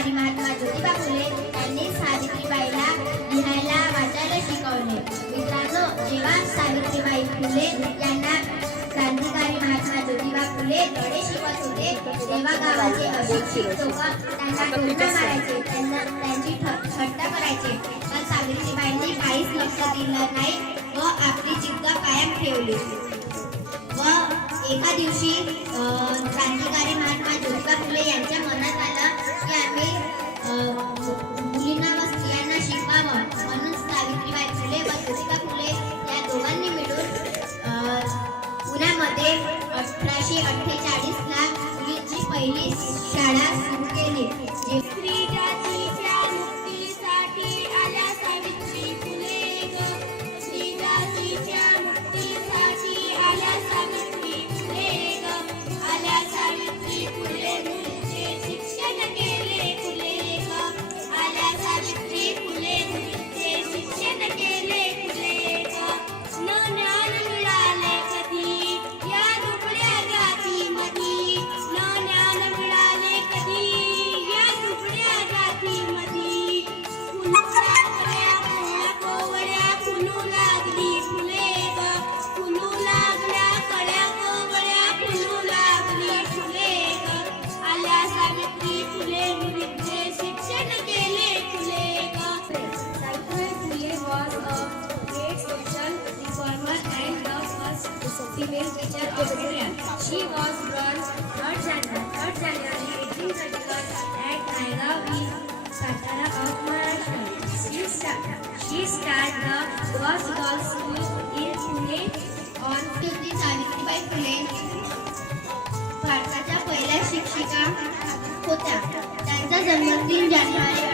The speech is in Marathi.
क्रांतिकारी महात्मा ज्योतिबा फुले यांनी सावित्रीबाईला लिहायला वाचायला शिकवले. मित्रांनो, जेव्हा सावित्रीबाई फुले यांना क्रांतिकारी महात्मा ज्योतिबा फुले धडे शिकवत होते तेव्हा गावाचे अशिक्षित लोक त्यांना टोमणा मारायचे, त्यांची थट्टा करायचे. पण सावित्रीबाईंनी काहीच लक्ष दिलं नाही व आपली जिद्द कायम ठेवली. व एका दिवशी क्रांतिकारी महात्मा ज्योतिबा फुले यांच्या मनात आलं की आम्ही मुलींना व स्त्रियांना शिकवावं. म्हणून सावित्रीबाई फुले व ज्योतिबा फुले या दोघांनी मिळून पुण्यामध्ये 1848 ला मुलींची पहिली शाळा सुरू केली. स्त्री जातीच्या मुक्तीसाठी आल्या सावित्री फुले ग. स्त्री जातीच्या मुक्तीसाठी आल्या सावित्री फुले ग. आल्या सावित्री फुले मुलींचे शिक्षण केले फुले ग. आल्या सावित्री फुले मुलींचे शिक्षण केले फुले ग. न ज्ञान मिळाले कधी या दुबळ्या जातीमधी. न ज्ञान मिळाले कधी या दुबळ्या जातीमधी. फुलू लागल्या कळ्या कोवळ्या फुलू लागली फुले ग. फुलू लागल्या कळ्या कोवळ्या फुलू लागली फुले ग. आल्या सावित्री फुले मुलींचे शिक्षण केले फुले ग. Savitribai Phule was a great social reformer and the first female teacher of India. She was born 3rd January 1831 at Naigaon in Satara of Maharashtra. She started the Girls School in Pune on होती. सावित्रीबाई फुले भारताच्या पहिल्या शिक्षिका होत्या. त्यांचा जन्म 3 जानेवारी